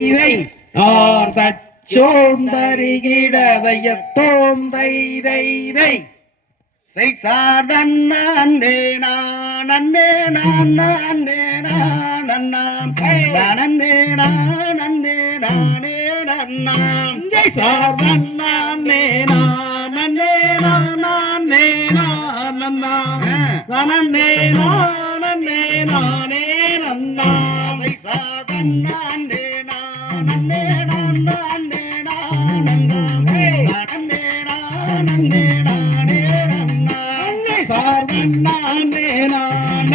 இதை ஆர்தச் சோந்தரிகிடதைய தோந்தை தை செய் சார்தன் நன்னே நான் அன்னே நான் நானே நான் அண்ணாம் நன்னே நான் அன்னே நானே நன்னாம் ஜெய் சார்தன் நானே நான் அன்னே நான் நானே நான் அண்ணாம் நன்னே நான் அன்னே நானே நன்னாம் செய் சார்தன் நான் நன்னே நானே நன்னே சார் நன்னே நானே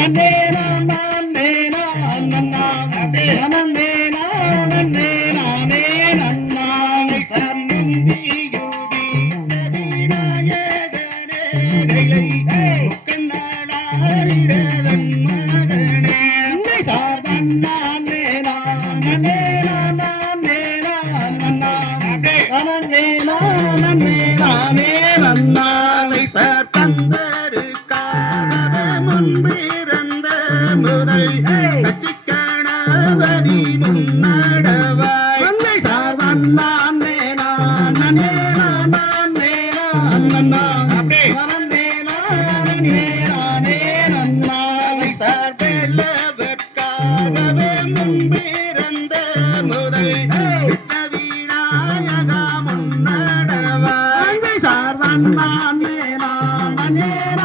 நன்னே I'm not. na na na na na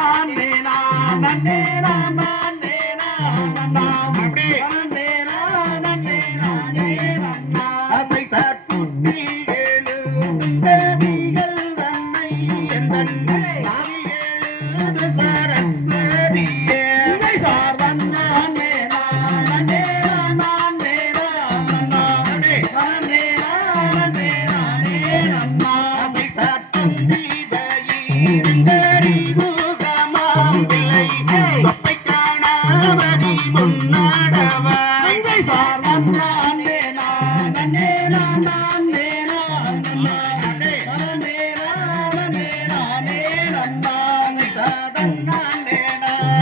sir நான் நான் நான் நான் நான் நான்